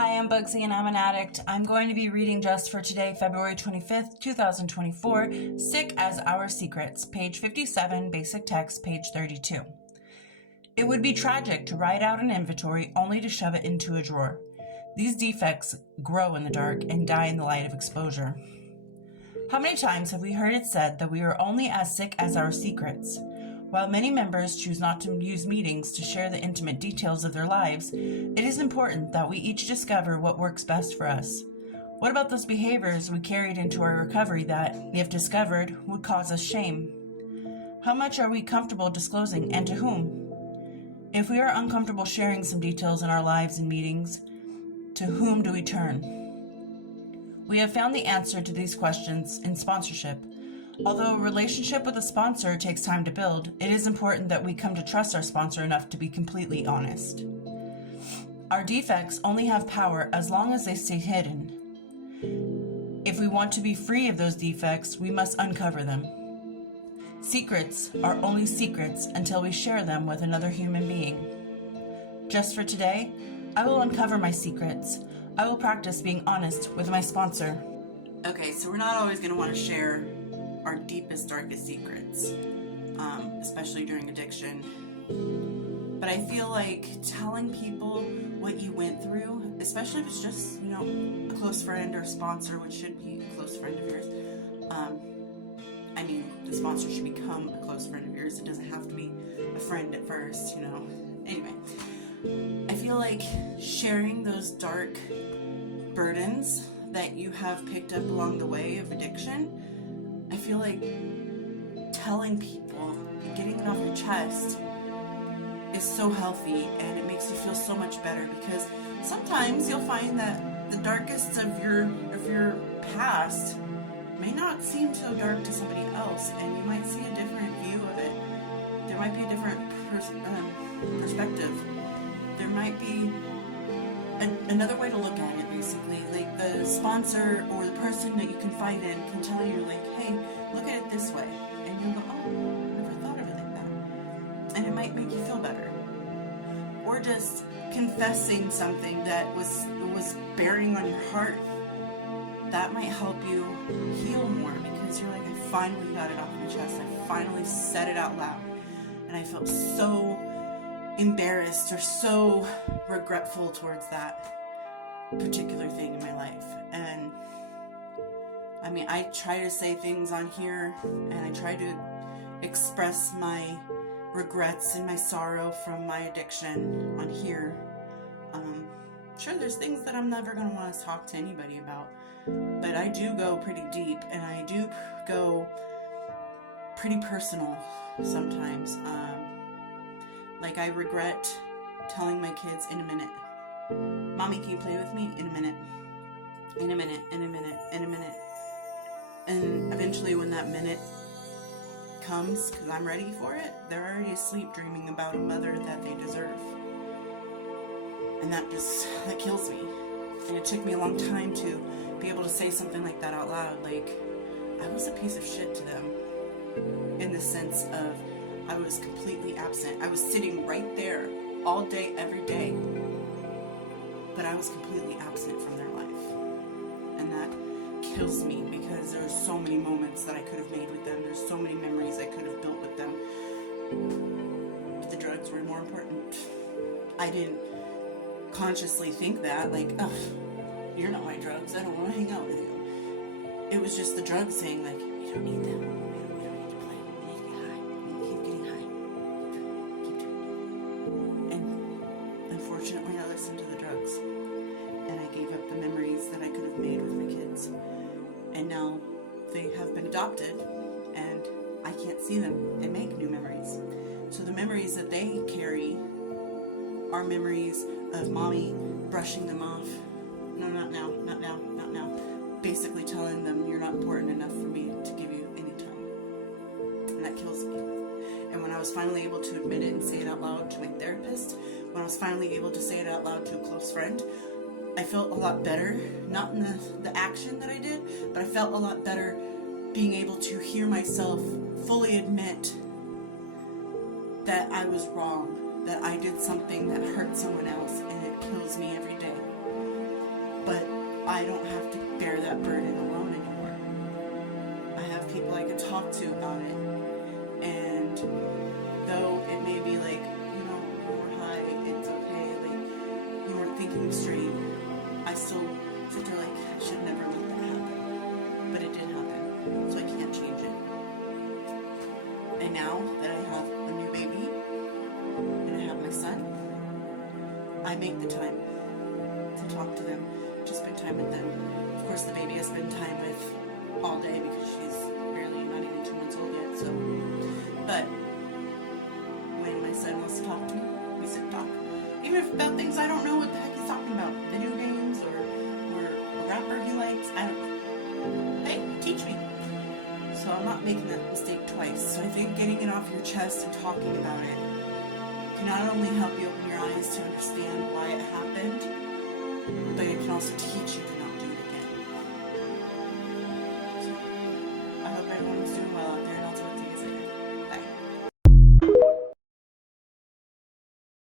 Hi, I'm Bugsy and I'm an addict. I'm going to be reading just for today, February 25th, 2024, Sick as Our Secrets, page 57, basic text, page 32. It would be tragic to write out an inventory only to shove it into a drawer. These defects grow in the dark and die in the light of exposure. How many times have we heard it said that we are only as sick as our secrets? While many members choose not to use meetings to share the intimate details of their lives, it is important that we each discover what works best for us. What about those behaviors we carried into our recovery that, if discovered, would cause us shame? How much are we comfortable disclosing, and to whom? If we are uncomfortable sharing some details in our lives in meetings, to whom do we turn? We have found the answer to these questions in sponsorship. Although a relationship with a sponsor takes time to build, it is important that we come to trust our sponsor enough to be completely honest. Our defects only have power as long as they stay hidden. If we want to be free of those defects, we must uncover them. Secrets are only secrets until we share them with another human being. Just for today, I will uncover my secrets. I will practice being honest with my sponsor. Okay, so we're not always going to want to share our deepest, darkest secrets, especially during addiction. But I feel like telling people what you went through, especially if it's just, a close friend or sponsor, which should be a close friend of yours. The sponsor should become a close friend of yours. It doesn't have to be a friend at first, Anyway, I feel like sharing those dark burdens that you have picked up along the way of addiction, I feel like telling people and getting it off your chest is so healthy, and it makes you feel so much better, because sometimes you'll find that the darkest of your past may not seem so dark to somebody else, and you might see a different view of it. There might be a different perspective. There might be another way to look at it, basically. Like the sponsor or the person that you confide in can tell you, like, hey, look at it this way. And you'll go, oh, I never thought of it like that. And it might make you feel better. Or just confessing something that was bearing on your heart. That might help you heal more, because you're like, I finally got it off my chest. I finally said it out loud. And I felt so embarrassed or so regretful towards that particular thing in my life. And I try to say things on here, and I try to express my regrets and my sorrow from my addiction on here. Sure, there's things that I'm never going to want to talk to anybody about, but I do go pretty deep, and I do go pretty personal sometimes. Like, I regret telling my kids, in a minute, Mommy, can you play with me? In a minute. In a minute, in a minute, in a minute. And eventually when that minute comes, because I'm ready for it, they're already asleep dreaming about a mother that they deserve. And that kills me. And it took me a long time to be able to say something like that out loud. Like, I was a piece of shit to them, in the sense of I was completely absent. I was sitting right there all day, every day, but I was completely absent from their life. And that kills me, because there's so many moments that I could have made with them. There's so many memories I could have built with them. But the drugs were more important. I didn't consciously think that, like, oh, you're not my drugs, I don't want to hang out with you. It was just the drugs saying, like, you don't need them. Unfortunately, I listened to the drugs, and I gave up the memories that I could have made with my kids. And now they have been adopted, and I can't see them and make new memories. So the memories that they carry are memories of Mommy brushing them off. No, not now, not now, not now. Basically telling them, you're not important enough for me to give you any time. And that kills me. And when I was finally able to admit it and say it out loud to my therapist, when I was finally able to say it out loud to a close friend, I felt a lot better. Not in the action that I did, but I felt a lot better being able to hear myself fully admit that I was wrong, that I did something that hurt someone else, and it kills me every day. I don't have to bear that burden alone anymore. I have people I can talk to about it. And though it may be like, you know, you were high, it's okay, like, you weren't thinking straight, I still sit there like, I should never let that happen. But it did happen, so I can't change it. And now that I have a new baby, and I have my son, I make the time to talk to them, to spend time with them. Of course, the baby I spend time with all day because she's barely not even 2 months old yet, so. But when my son wants to talk to me, we sit and talk. Even if about things I don't know what the heck he's talking about, video games or a rapper he likes, I don't. Hey, teach me. So I'm not making that mistake twice. So I think getting it off your chest and talking about it can not only help you open your eyes to understand why it happened, but it can also teach you the